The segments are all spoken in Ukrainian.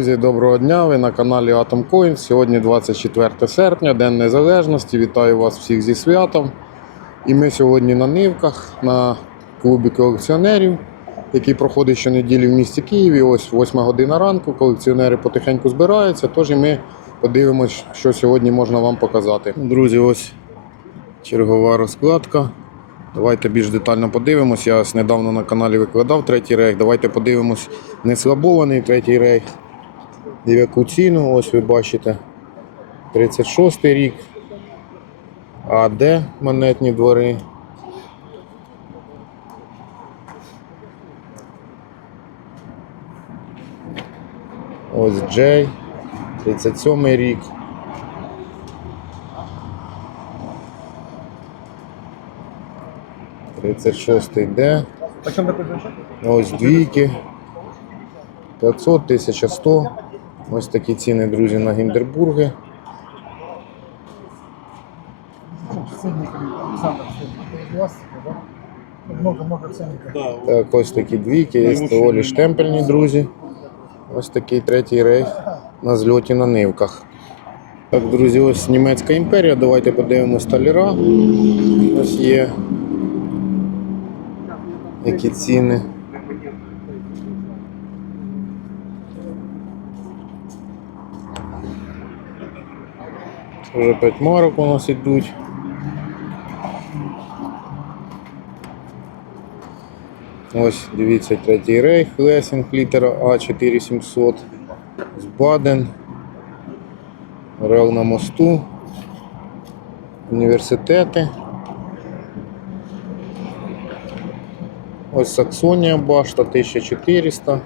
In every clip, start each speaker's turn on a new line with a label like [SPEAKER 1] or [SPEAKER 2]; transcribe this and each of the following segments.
[SPEAKER 1] Друзі, доброго дня! Ви на каналі Atom Coin. Сьогодні 24 серпня, День Незалежності. Вітаю вас всіх зі святом. І ми сьогодні на Нивках на клубі колекціонерів, який проходить щонеділі в місті Києві. Ось 8 година ранку. Колекціонери потихеньку збираються. Тож і ми подивимось, що сьогодні можна вам показати. Друзі, ось чергова розкладка. Давайте більш детально подивимось. Я ось недавно на каналі викладав третій рейх. Давайте подивимось неслабований третій рейх. І в яку ціну, ось ви бачите. 36 рік. А де монетні двори? Ось Джей. 37 рік. Тридцять шостий Д.
[SPEAKER 2] Почем такой значок?
[SPEAKER 1] Ось двійки. 500, 1100. Ось такі ціни, друзі, на Гіндербурги. Так, ось такі двійки, є доволі штемпельні, друзі. Ось такий третій рейх на зльоті на нивках. Так, друзі, ось німецька імперія. Давайте подивимось таляра. Ось є. Які ціни. Вже 5 марок у нас ідуть. Ось дивіться третій рейх, Лесінг літера А4700 з Баден. Рел на мосту. Університети. Ось Саксонія башта 1400.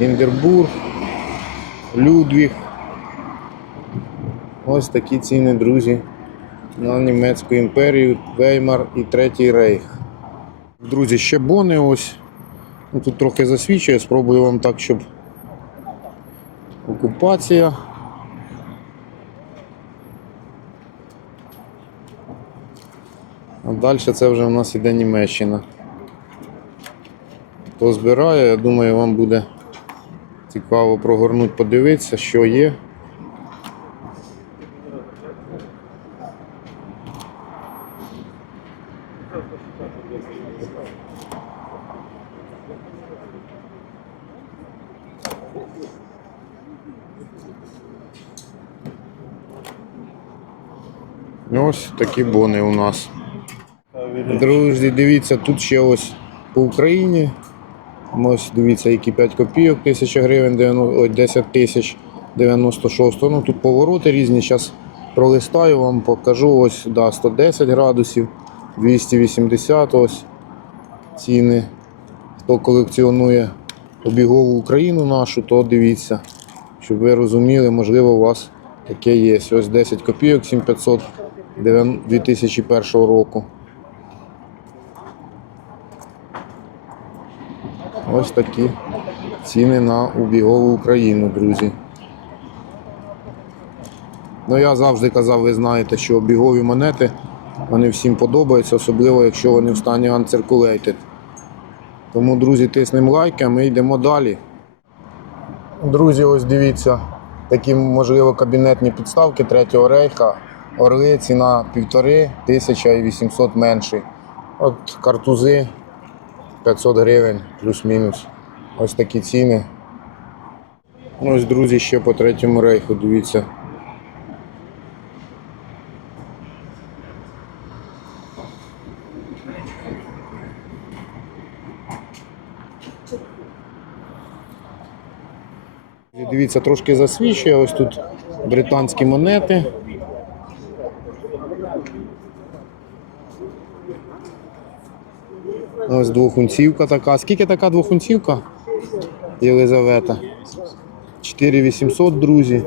[SPEAKER 1] Гіндербург, Людвіг. Ось такі ціни, друзі, на німецьку імперію, Веймар і Третій Рейх. Друзі, ще бони ось. Ну, Тут трохи засвічує, спробую вам так, щоб окупація. А далі це вже у нас іде Німеччина. Хто збирає, я думаю, вам буде цікаво прогорнути, подивитися, що є. Ось такі бони у нас. Друзі, дивіться, тут ще ось по Україні. Ось дивіться, які 5 копійок, 1000 гривень, 90 ой, 10 тисяч 96. Ну тут повороти різні. Зараз пролистаю вам, покажу. Ось да, 110 градусів, 280 ось ціни. Хто колекціонує обігову Україну нашу, то дивіться, щоб ви розуміли, можливо, у вас таке є. Ось 10 копійок 7500 2001 року. Ось такі ціни на убігову Україну, друзі. Ну я завжди казав, ви знаєте, що обігові монети вони всім подобаються, особливо якщо вони в стані uncirculated. Тому, друзі, тиснемо лайки, а ми йдемо далі. Друзі, ось дивіться, такі, можливо, кабінетні підставки третього рейха. Орли ціна півтори, тисяча і 800 менший. От картузи 500 гривень плюс-мінус. Ось такі ціни. Ось, друзі, ще по третьому рейху, дивіться. Дивіться, трошки засвічує. Ось тут британські монети. Ось двохунцівка така. Скільки така двохунцівка? Єлизавета. 4800, друзі.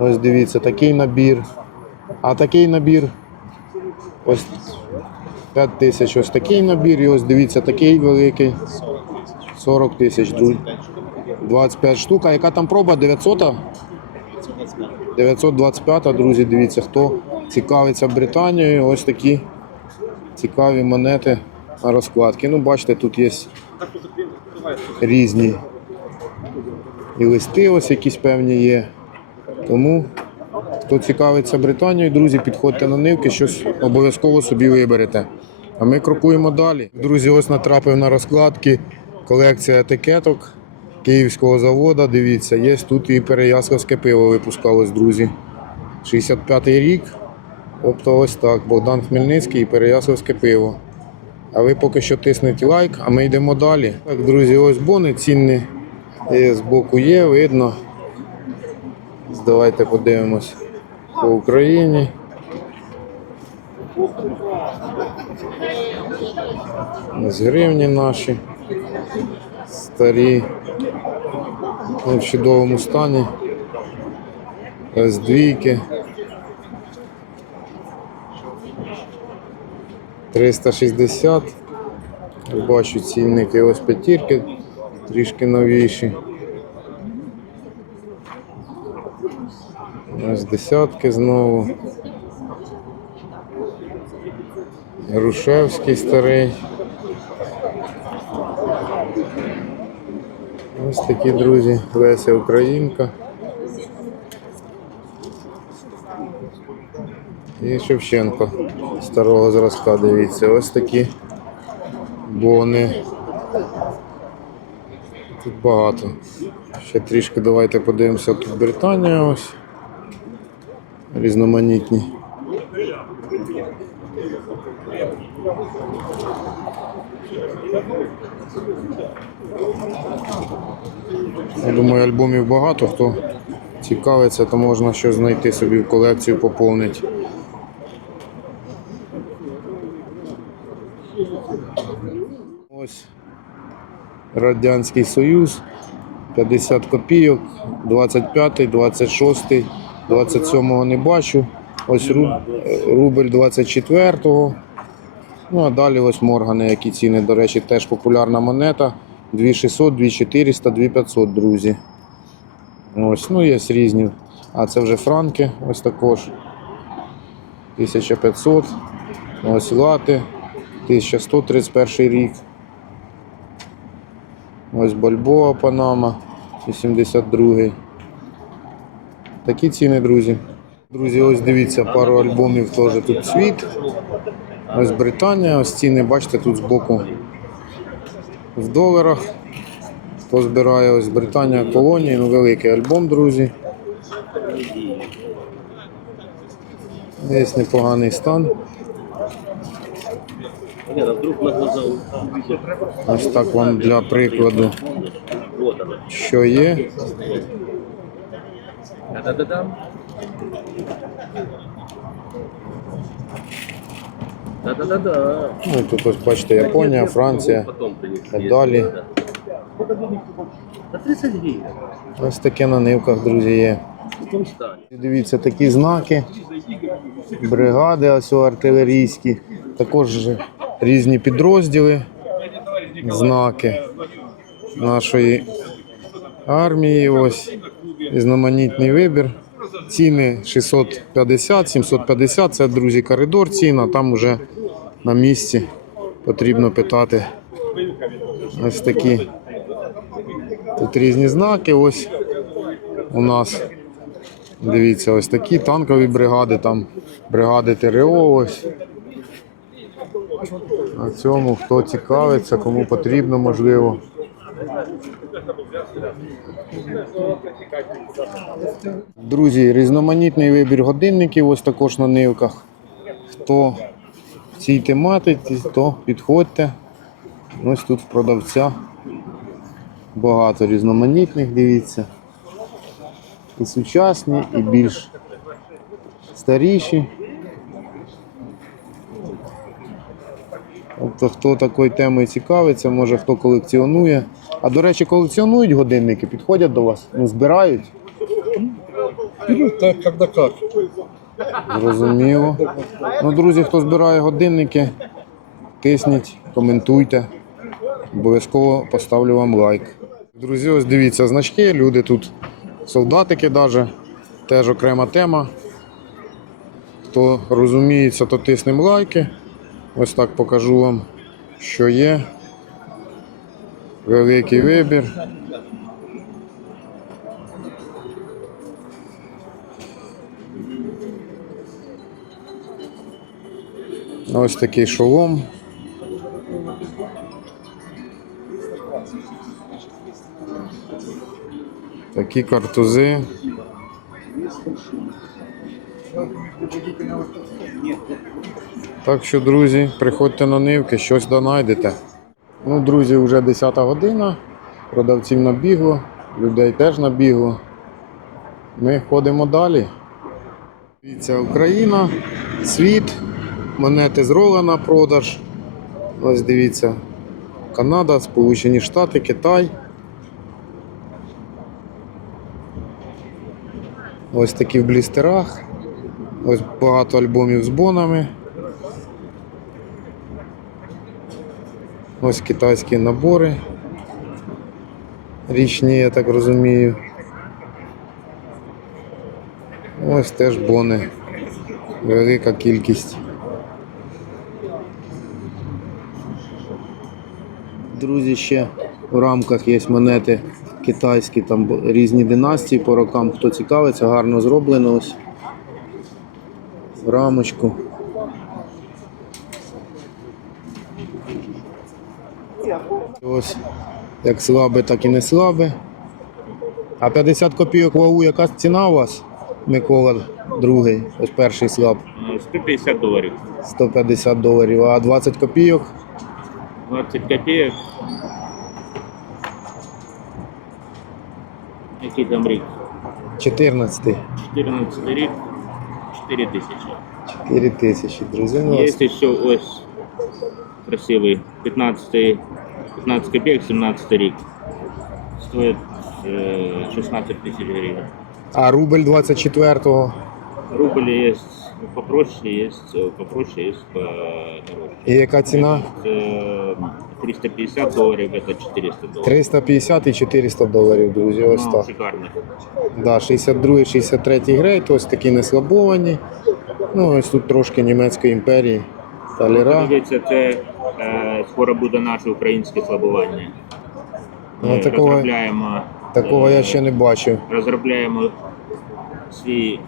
[SPEAKER 1] Ось дивіться, такий набір. А такий набір. Ось 5 тисяч. Ось такий набір. І ось дивіться, такий великий. 40 тисяч, друзі. 25 штук. А яка там проба? 900? 925, друзі, дивіться, хто цікавиться Британією. Ось такі цікаві монети розкладки. Ну, бачите, тут є різні і листи ось якісь певні є. Тому, хто цікавиться Британією, друзі, підходьте на нивки, щось обов'язково собі виберете. А ми крокуємо далі. Друзі, ось натрапив на розкладки колекція етикеток київського заводу. Дивіться, є тут і переяславське пиво випускалось, друзі. 65-й рік. Тобто ось так. Богдан Хмельницький і Переяславське пиво. А ви поки що тисніть лайк, а ми йдемо далі. Так, друзі, ось бони цінні. Є, збоку є, видно. Давайте подивимось по Україні. Ось гривні наші. Старі. Ну, в чудовому стані. Ось двійки. 360. Бачу цінники ось п'ятірки, трішки новіші. Ось десятки знову. Грушевський старий. Ось такі друзі, Леся Українка. І Шевченко старого зразка, дивіться, ось такі бони. Тут багато. Ще трішки давайте подивимося тут Британія ось. Різноманітні. Я думаю, альбомів багато. Хто цікавиться, то можна щось знайти собі в колекцію, поповнити. Ось Радянський Союз, 50 копійок, 25, 26, 27 не бачу. Ось ру- рубль 24-го. Ну а далі ось Моргани, які ціни, до речі, теж популярна монета. 2600, 2400, 2500, друзі. Ось, ну є різні. А це вже франки, ось також. 1500. Ось лати. 1131 рік. Ось Бальбоа Панама, 82. Такі ціни, друзі. Друзі, ось дивіться, пару альбомів теж тут світ. Ось Британія, ось ціни, бачите, тут збоку в доларах. Хто збирає ось Британія колонії, ну великий альбом, друзі. Є непоганий стан. Ось так вам для прикладу, що є.
[SPEAKER 3] Да-да-да-да. Да-да-да-да.
[SPEAKER 1] Ну, тут ось бачите Японія, Франція. Так далі.
[SPEAKER 3] На 30 гривен.
[SPEAKER 1] Ось таке на нивках, друзі, є. Дивіться, такі знаки. Бригади ось артилерійські. Також різні підрозділи. Знаки нашої армії. Ось різноманітний вибір. Ціни 650, 750. Це, друзі, коридор ціна. Там вже на місці потрібно питати. Ось такі. Тут різні знаки. Ось у нас Дивіться, ось такі танкові бригади, там бригади ТРО. Ось. На цьому хто цікавиться, кому потрібно, можливо. Друзі, різноманітний вибір годинників, ось також на нивках. Хто в цій тематиці, то підходьте. Ось тут в продавця багато різноманітних, дивіться і сучасні, і більш старіші. Тобто, хто такою темою цікавиться, може хто колекціонує. А до речі, колекціонують годинники, підходять до вас, ну, збирають.
[SPEAKER 2] Ну, так, когда как.
[SPEAKER 1] Зрозуміло. Ну, друзі, хто збирає годинники, тисніть, коментуйте. Обов'язково поставлю вам лайк. Друзі, ось дивіться значки, люди тут, солдатики навіть, теж окрема тема. Хто розуміється, то тиснемо лайки. Ось так покажу вам, що є. Великий вибір. Ось такий шолом. Такі картузи. Так що, друзі, приходьте на нивки, щось донайдете. Ну, друзі, вже 10 година. Продавців набігло, людей теж набігло. Ми ходимо далі. Дивіться, Україна, світ, монети з рола на продаж. Ось дивіться, Канада, Сполучені Штати, Китай. Ось такі в блістерах. Ось багато альбомів з бонами. Ось китайські набори. Річні, я так розумію. Ось теж бони. Велика кількість. Друзі, ще в рамках є монети китайські, там різні династії по рокам. Хто цікавиться, гарно зроблено ось. Рамочку. Ось як слабе, так і не слабе. А 50 копійок вагу, яка ціна у вас, Микола, другий, ось перший слаб,
[SPEAKER 3] 150 доларів.
[SPEAKER 1] 150 доларів, а 20 копійок
[SPEAKER 3] 20 копійок. Який там рік?
[SPEAKER 1] 14.
[SPEAKER 3] 14 рік, 4 тисячі.
[SPEAKER 1] 4 тисячі, друзі. Ну,
[SPEAKER 3] Є ще ось красивий 15, 15 копійок, 17 рік. Стоїть е, 16 тисяч гривень.
[SPEAKER 1] А рубль 24-го.
[SPEAKER 3] Рубль есть попроще, есть э, попроще, есть подороже.
[SPEAKER 1] І яка ціна?
[SPEAKER 3] Это 350 долларов, это 400 долларов.
[SPEAKER 1] 350 і 400 доларів, друзі. Ось
[SPEAKER 3] Ну,
[SPEAKER 1] так.
[SPEAKER 3] шикарно.
[SPEAKER 1] Да, 62 63 грейт, ось такі неслабовані. Ну, ось тут трошки німецької імперії. Таліра.
[SPEAKER 3] Дивіться, це е, скоро буде наше українське слабування.
[SPEAKER 1] Ну, такого-
[SPEAKER 3] розробляємо,
[SPEAKER 1] Такого
[SPEAKER 3] е,
[SPEAKER 1] я ще не бачив.
[SPEAKER 3] розробляємо свій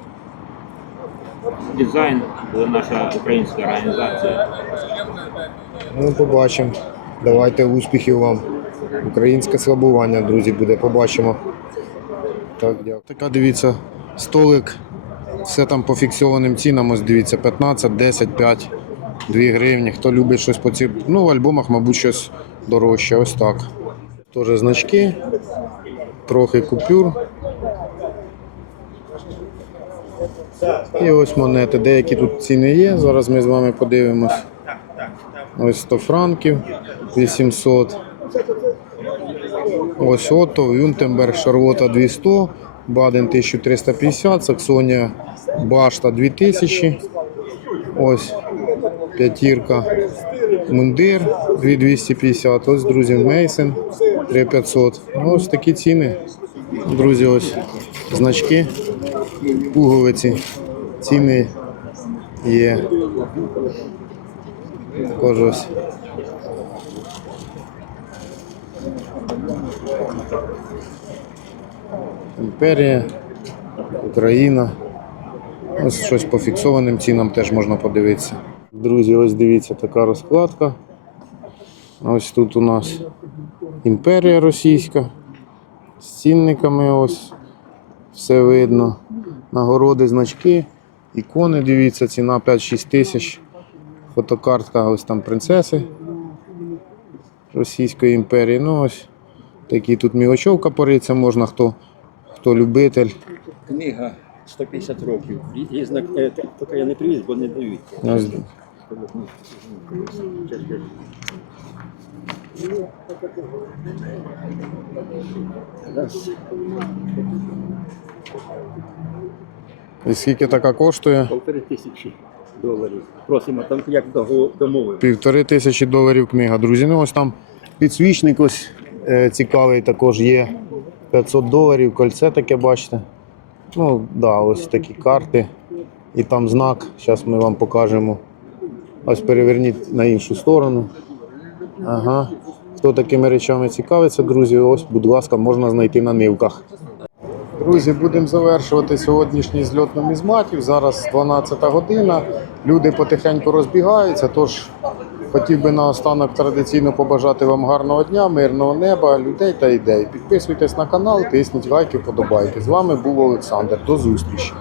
[SPEAKER 3] дизайн, буде наша українська організація.
[SPEAKER 1] Ну, побачимо. Давайте успіхів вам. Українське слабування, друзі, буде, побачимо. Так, дякую. Така дивіться, столик. Все там по фіксованим цінам. Ось дивіться, 15, 10, 5, 2 гривні. Хто любить щось по ці. Ну, в альбомах, мабуть, щось дорожче. Ось так. Теж значки, трохи купюр. І ось монети. Деякі тут ціни є. Зараз ми з вами подивимось. Ось 100 франків, 800. Ось Отто, Вюнтемберг, Шарлота 200, Баден 1350, Саксонія Башта 2000. Ось п'ятірка Мундир 2250. Ось, друзі, Мейсен 3500. Ну, ось такі ціни. Друзі, ось значки, пуговиці. Ціни є. Також ось. Імперія, Україна. Ось щось по фіксованим цінам теж можна подивитися. Друзі, ось дивіться така розкладка. Ось тут у нас імперія російська. З цінниками ось все видно. Нагороди, значки, ікони, дивіться, ціна 5-6 тисяч. Фотокартка ось там принцеси Російської імперії. Ну ось такі тут мілочовка пориться можна, хто, хто любитель.
[SPEAKER 2] Книга 150 років. Знак, е, тільки я не привіз, бо не дають.
[SPEAKER 1] І скільки така коштує?
[SPEAKER 2] Полтори тисячі доларів. Просимо, там як домовив.
[SPEAKER 1] Півтори тисячі доларів книга. Друзі, ну ось там підсвічник ось е, цікавий також є. 500 доларів, кольце таке, бачите. Ну, да, ось такі карти. І там знак. Зараз ми вам покажемо. Ось переверніть на іншу сторону. Ага. Хто такими речами цікавиться, друзі, ось, будь ласка, можна знайти на нивках. Друзі, будемо завершувати сьогоднішній зльот нумізматів. Зараз 12 година. Люди потихеньку розбігаються. Тож хотів би наостанок традиційно побажати вам гарного дня, мирного неба, людей та ідей. Підписуйтесь на канал, тисніть лайки, вподобайки. З вами був Олександр. До зустрічі.